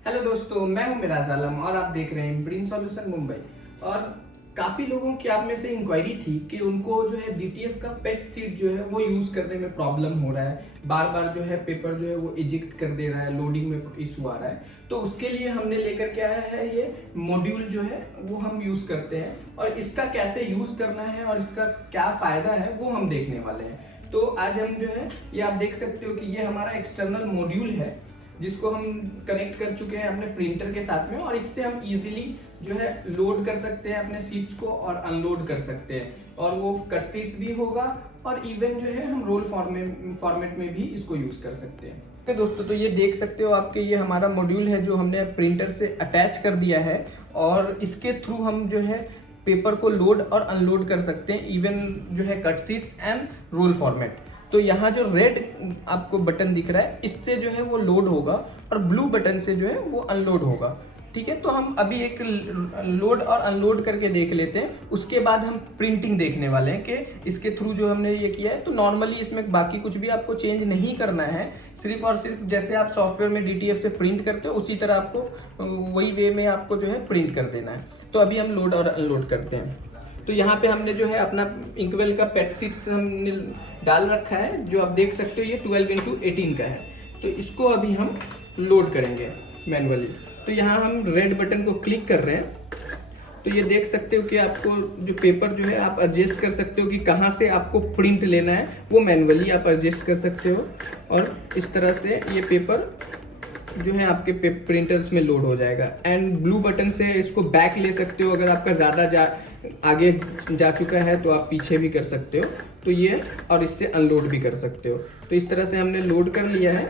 Hello दोस्तों, मैं हूं मिराज आलम और आप देख रहे हैं ब्रेन सॉल्यूशन मुंबई। और काफ़ी लोगों की आप में से इंक्वायरी थी कि उनको जो है डीटीएफ का पेट सीट जो है वो यूज़ करने में प्रॉब्लम हो रहा है, बार बार जो है पेपर जो है वो इजेक्ट कर दे रहा है, लोडिंग में इशू आ रहा है। तो उसके लिए हमने लेकर के आया है ये मॉड्यूल जो है वो हम यूज़ करते हैं और इसका कैसे यूज़ करना है और इसका क्या फ़ायदा है वो हम देखने वाले हैं। तो आज हम जो है ये आप देख सकते हो कि ये हमारा एक्सटर्नल मॉड्यूल है जिसको हम कनेक्ट कर चुके हैं अपने प्रिंटर के साथ में, और इससे हम इजीली जो है लोड कर सकते हैं अपने सीट्स को और अनलोड कर सकते हैं, और वो कट सीट्स भी होगा और इवन जो है हम रोल फॉर्मेट में भी इसको यूज़ कर सकते हैं। तो दोस्तों, तो ये देख सकते हो आपके ये हमारा मॉड्यूल है जो हमने प्रिंटर से अटैच कर दिया है, और इसके थ्रू हम जो है पेपर को लोड और अनलोड कर सकते हैं, इवन जो है cut seats and roll format. तो यहाँ जो रेड आपको बटन दिख रहा है इससे जो है वो लोड होगा और ब्लू बटन से जो है वो अनलोड होगा। ठीक है, तो हम अभी एक लोड और अनलोड करके देख लेते हैं, उसके बाद हम प्रिंटिंग देखने वाले हैं कि इसके थ्रू जो हमने ये किया है। तो नॉर्मली इसमें बाकी कुछ भी आपको चेंज नहीं करना है, सिर्फ और सिर्फ जैसे आप सॉफ्टवेयर में डीटीएफ से प्रिंट करते हो उसी तरह आपको वही वे में आपको जो है प्रिंट कर देना है। तो अभी हम लोड और अनलोड करते हैं। तो यहाँ पे हमने जो है अपना इंकवेल का पेट सीट्स हमने डाल रखा है, जो आप देख सकते हो ये 12x18 का है। तो इसको अभी हम लोड करेंगे मैनुअली। तो यहाँ हम रेड बटन को क्लिक कर रहे हैं। तो ये देख सकते हो कि आपको जो पेपर जो है आप एडजस्ट कर सकते हो कि कहाँ से आपको प्रिंट लेना है, वो मैनुअली आप एडजस्ट कर सकते हो, और इस तरह से ये पेपर जो है आपके प्रिंटर्स में लोड हो जाएगा। एंड ब्लू बटन से इसको बैक ले सकते हो, अगर आपका ज़्यादा आगे जा चुका है तो आप पीछे भी कर सकते हो। तो ये, और इससे अनलोड भी कर सकते हो। तो इस तरह से हमने लोड कर लिया है,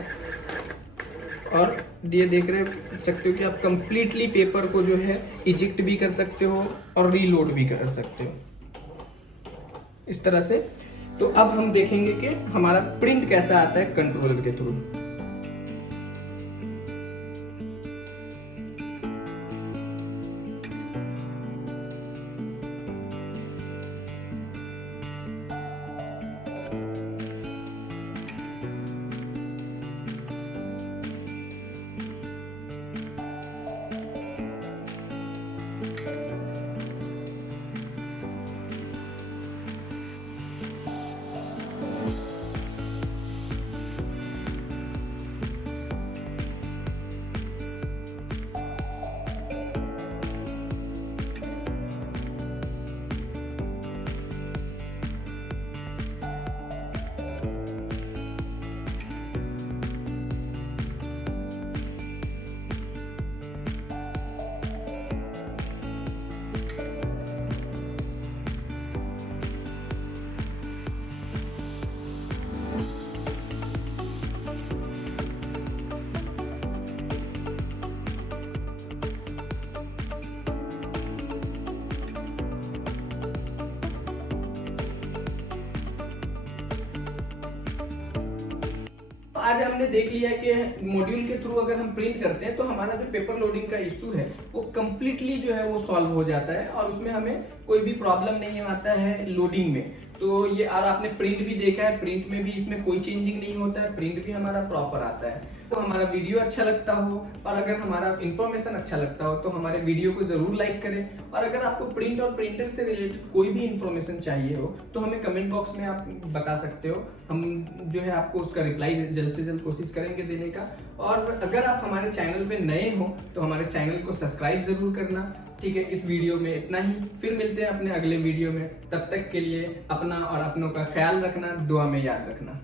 और ये देख रहे सकते हो कि आप कंप्लीटली पेपर को जो है इजेक्ट भी कर सकते हो और रीलोड भी कर सकते हो इस तरह से। तो अब हम देखेंगे कि हमारा प्रिंट कैसा आता है कंट्रोलर के थ्रू। आज हमने देख लिया कि मॉड्यूल के थ्रू अगर हम प्रिंट करते हैं तो हमारा जो पेपर लोडिंग का इशू है वो कंप्लीटली जो है वो सॉल्व हो जाता है, और उसमें हमें कोई भी प्रॉब्लम नहीं आता है लोडिंग में। तो ये, और आपने प्रिंट भी देखा है, प्रिंट में भी इसमें कोई चेंजिंग नहीं होता है, प्रिंट भी हमारा प्रॉपर आता है। तो हमारा वीडियो अच्छा लगता हो और अगर हमारा इन्फॉर्मेशन अच्छा लगता हो तो हमारे वीडियो को जरूर लाइक करें, और अगर आपको प्रिंट और प्रिंटर से रिलेटेड कोई भी इन्फॉर्मेशन चाहिए हो तो हमें कमेंट बॉक्स में आप बता सकते हो, हम जो है आपको उसका रिप्लाई जल्द से जल्द कोशिश करेंगे देने का। और अगर आप हमारे चैनल पे नए हो तो हमारे चैनल को सब्सक्राइब जरूर करना। ठीक है, इस वीडियो में इतना ही, फिर मिलते हैं अपने अगले वीडियो में। तब तक के लिए अपना और अपनों का ख्याल रखना, दुआ में याद रखना।